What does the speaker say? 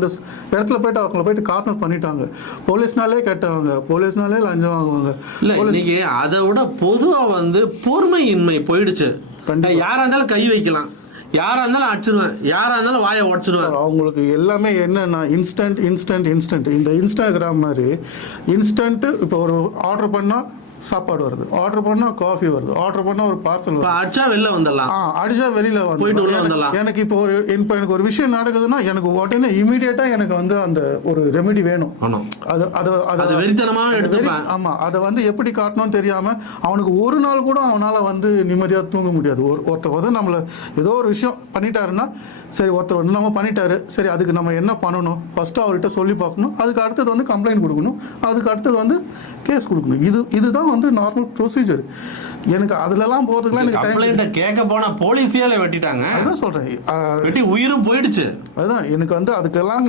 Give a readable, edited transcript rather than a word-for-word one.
இந்த இடத்துல போயிட்டு அவங்கள போயிட்டு கார்னர் பண்ணிட்டாங்க. போலீஸ்னாலே கெட்டவங்க, போலீஸ்னாலே லஞ்சம் வாங்குவாங்க. இல்ல இன்னைக்கு அதை விட பொதுவா பொறுமையின்மை போயிடுச்சு. யாரா இருந்தாலும் கை வைக்கலாம், யாரா இருந்தாலும் அடிச்சிருவேன், யாரா இருந்தாலும் வாயை உடச்சிருவேன். அவங்களுக்கு எல்லாமே என்னன்னா இன்ஸ்டன்ட் இன்ஸ்டன்ட் இன்ஸ்டன்ட். இந்த இன்ஸ்டாகிராம் மாதிரி இன்ஸ்டன்ட். இப்போ ஒரு ஆர்டர் பண்ணா சாப்பாடு வருது, ஆர்டர் பண்ணா காஃபி வருது, ஆர்டர் பண்ணா ஒரு பார்சல் வருது. அடிச்சா வெளில வந்துடலாம், அடிச்சா வெளியில வந்துடலாம். எனக்கு இப்போ எனக்கு ஒரு விஷயம் நடக்குதுன்னா எனக்கு உடனே இமீடியட்டா எனக்கு அந்த ஒரு ரெமெடி வேணும். அது வெறித்தனமா எடுத்துப்பேன். ஆமா, அதை எப்படி காட்டணும்னு தெரியாம அவனுக்கு ஒரு நாள் கூட அவனால நிம்மதியா தூங்க முடியாது. ஒருத்தர் நம்மள ஏதோ ஒரு விஷயம் பண்ணிட்டாருன்னா, சரி ஒருத்தர் நம்ம பண்ணிட்டாரு, சரி அதுக்கு நம்ம என்ன பண்ணணும், ஃபர்ஸ்ட் அவர்கிட்ட சொல்லி பார்க்கணும், அதுக்கு அடுத்தது கம்ப்ளைண்ட் கொடுக்கணும், அதுக்கு அடுத்தது கேஸ் கொடுக்கணும். இதுதான் நார்மல் ப்ரொசீஜர். எனக்கு அதுலலாம் போறதுக்குலாம் எனக்கு கம்ப்ளைன்ட் கேட்க போனா போலீஸியால வெட்டிட்டாங்க. அதான் சொல்றேன், வெட்டி உயிரும் போயிடுச்சு. அதுதான் எனக்கு அதுக்கெல்லாம்